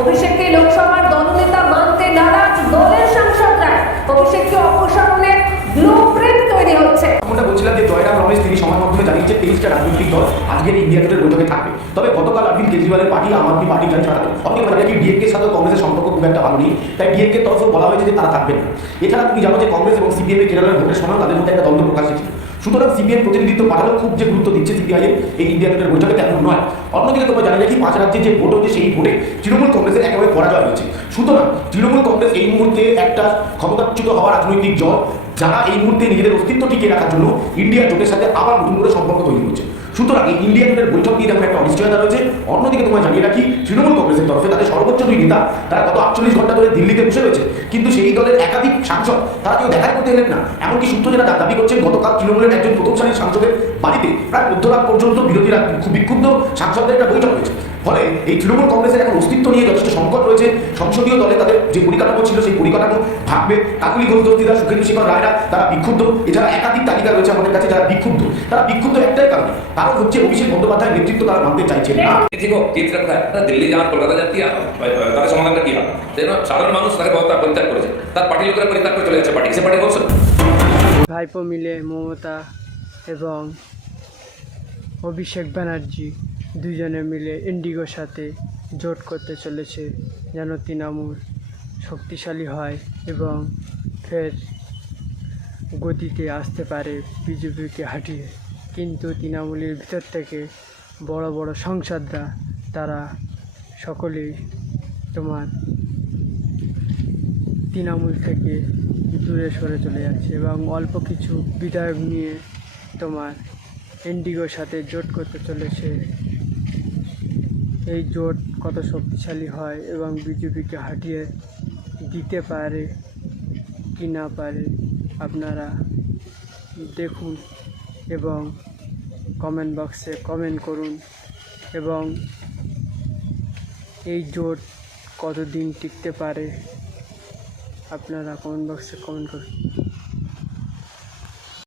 অভিষেককে লোকসভার দলনেতা মানতে নারাজ দলের সাংসদরা। অভিষেককে অপসারণের ব্লুপ্রিন্ট তৈরি হচ্ছে। আমরা বলছিলাম যে জয়রাম রমেশ তিনি সমাজ মাধ্যমে জানিয়েছে 23টা রাজনৈতিক দল আজকের ইন্ডিয়া জোটের বৈঠকে থাকবে। তবে গতকাল অরবিন্দ কেজরিওয়ালের পার্টি আম আদমি পার্টি গাড়ি ছাড়াতে অনেক বলা কি ডিএমকে সাথে কংগ্রেসের সম্পর্ক খুব একটা ভালো নেই, তাই ডিএমকে তরফে বলা হয়েছে যে তারা থাকবেন না। এছাড়া তুমি জানো যে কংগ্রেস এবং সিপিএম এর কেরালার ভোটের সময় তাদের মধ্যে একটা দ্বন্দ্ব প্রকাশ হয়েছিল। সুতরাং সিপিএম প্রতিনিধিত্ব পাঠালেও খুব যে গুরুত্ব দিচ্ছে সিপিআইএম এই ইন্ডিয়া জোটের বৈঠকে তেমন নয়। অন্যদিকে তোমরা জানা যায় কি 5 রাজ্যে যে ভোট হচ্ছে সেই ভোটে তৃণমূল কংগ্রেসের একেবারে পরাজয় হয়েছে। সুতরাং তৃণমূল কংগ্রেস এই মুহূর্তে একটা ক্ষমতাচ্যুত হওয়া রাজনৈতিক দল, যারা এই মুহূর্তে নিজেদের অস্তিত্ব টিকিয়ে রাখার জন্য ইন্ডিয়া জোটের সাথে আবার নতুন করে সম্পর্ক তৈরি করছে। সুতরাং এই ইন্ডিয়া জোটের বৈঠক নিয়ে যেমন একটা অনিশ্চয়তা রয়েছে, অন্যদিকে তোমায় জানিয়ে রাখি তৃণমূল কংগ্রেসের তরফে তাদের সর্বোচ্চ 2 নেতা তারা গত 48 ঘন্টা ধরে দিল্লিতে বসে রয়েছে, কিন্তু সেই দলের একাধিক সাংসদ তারা কেউ দেখা করতে এলেন না। এমনকি সূত্র যেটা দাবি করছেন গতকাল তৃণমূলের একজন প্রথম সারির সাংসদের বাড়িতে প্রায় মধ্যরাত পর্যন্ত বিরোধীরা খুব বিক্ষুব্ধ সাংসদদের একটা বৈঠক হয়েছে। ফলে এই তৃণমূল কংগ্রেসের এখন অস্তিত্ব নিয়ে যথেষ্ট সংকট রয়েছে। সংসদীয় দলে তাদের যে পরিকাঠামো ছিল সেই পরিকাঠামো থাকবে। কাকুলি ঘোষ দস্তিদার, সুখেন্দু শেখর রায়রা তারা বিক্ষুব্ধ। এছাড়া একাধিক তালিকা রয়েছে আমাদের কাছে যারা বিক্ষুব্ধ। তারা বিক্ষুব্ধ একটাই কারণ হচ্ছে অভিষেক বন্দ্যোপাধ্যায়ের নেতৃত্ব তারা মানতে চাইছেন না। দিল্লি যাওয়ার কলকাতা যান কি তাদের সমাধানটা কি হবে? সাধারণ মানুষ তাকে পরিত্যাগ করেছে, তার পার্টি লোকেরা পরিত্যাগ করে চলে যাচ্ছে পার্টি, সে পার্টি বলছে ভাইপো মিলে মমতা এবং অভিষেক ব্যানার্জি দুজনে মিলে ইন্ডিগোর সাথে জোট করতে চলেছে যেন তৃণমূল শক্তিশালী হয় এবং ফের গতিতে আসতে পারে বিজেপিকে হাঁটিয়ে। কিন্তু তৃণমূলের ভিতর থেকে বড় বড় সাংসদরা তারা সকলেই তোমার তৃণমূল থেকে দূরে সরে চলে যাচ্ছে এবং অল্প কিছু বিধায়ক নিয়ে তোমার ইন্ডিগোর সাথে জোট করতে চলেছে। এই জোট কত শক্তিশালী হয় এবং বিজেপিকে হাঁটিয়ে দিতে পারে কি না পারে আপনারা দেখুন এবং কমেন্ট বক্সে কমেন্ট করুন এবং এই জোট কতদিন টিকতে পারে আপনারা কমেন্ট বক্সে কমেন্ট করুন।